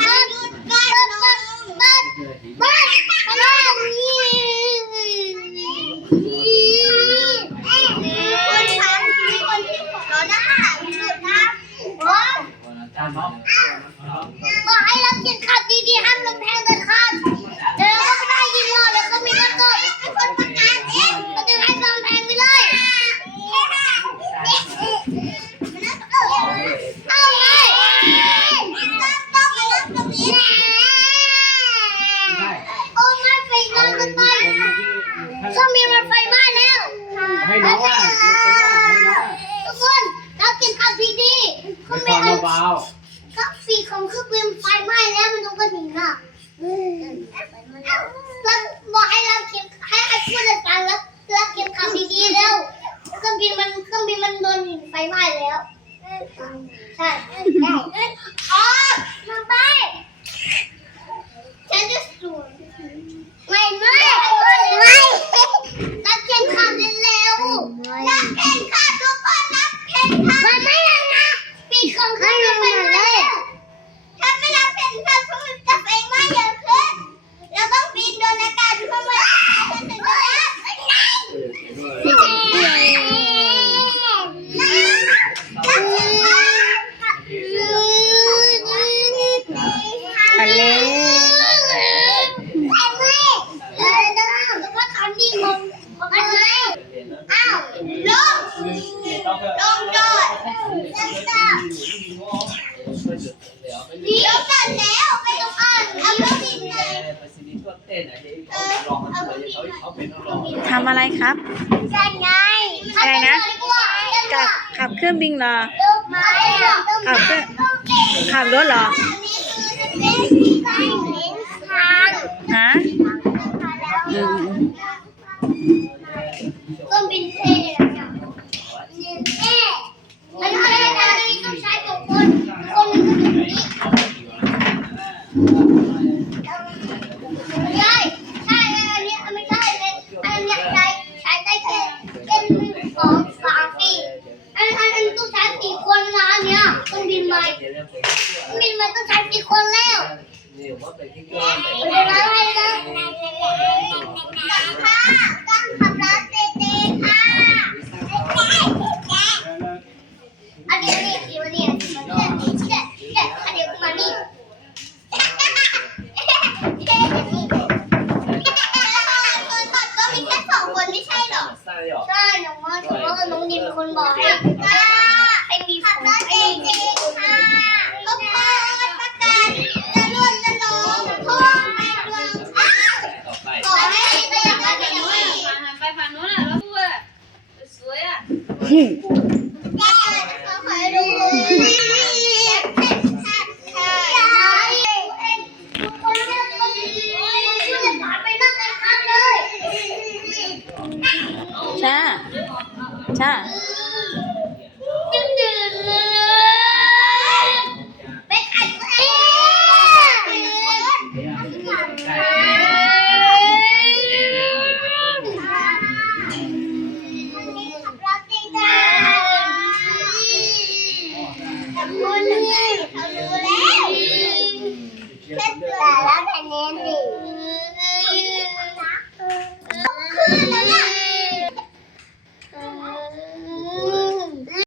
บ้านบ้านบ้านบ้านบ้านบ้านคนทำมีคนที่ผมรอหน้าหยุดนะบอกให้เรากินข้าวดีๆห้ามลงแพงเด็ดขาดเดี๋ยวเราก็ได้ยินหมดแล้วก็มีกระจกเป็นคนประกาศเองก็จะให้กำแพงไปเลย เอาไงต้องมานั่งตรงนี้โอ้ไม่ไฟนอนกันไปก็มีมันไฟไหม้แล้ว ให้น้องว่าให้น้องทุกคนเรากินข้าวดีๆให้เขาฟัไม่เอาเบาก็ฟีของเครื่องบินไฟไหม้แล้วมันต้องกระถิ่นอะแล้วบอกให้เราเก็บให้ให้พูดให้ฟังแล้วแล้วเก็บข้าวดีๆแล้วเครื่องบินมันเครื่องบินมันโดนไฟไหม้แล้ว ใช่ได้อ๋อมาไปฉันจะสูนไม่ไม่ไม่นักแข่งขันเร็วนักแข่งขันทุกคนนักแข่งขันมันไม่ยังนะปีกของเขาไม่ไปเลยถ้าไม่รับแข่งขันพวกมันจะไฟไหม้เยอะขึ้นเราต้องบินโดนอากาศเข้ามาถึงจะได้ ทะเล แล้วก็ ทำนี่ของของอะไรอ้าวลงลงโดดเดี๋ยวกันแล้วไปตรงอ่านเอาเครื่องบินเลยทำอะไรครับใช่ไงอะไรนะกัขับขับเครื่องบินเหรอลูกไม้อะขับเครื่องขับรถเหรอนี่คือสเปซทางฮะ อืมบินเท่เนี่ยเท่มันไม่ได้นะต้องใช้ตัวคนคนหนึงก็อยู่นี่ใช่ใช่อันนี้ไม่ใช่เลยอันนี้ใช้ใช้ได้แค่เป็นหนึ่งสองสามสี่อันอันอันต้องใช้สี่คนนะอันเนี้ยเครื่องบินใหมบินใหม่ต้องใช้สี่คนแล้วไม่เป็นไรไป็น gì cha. Cha.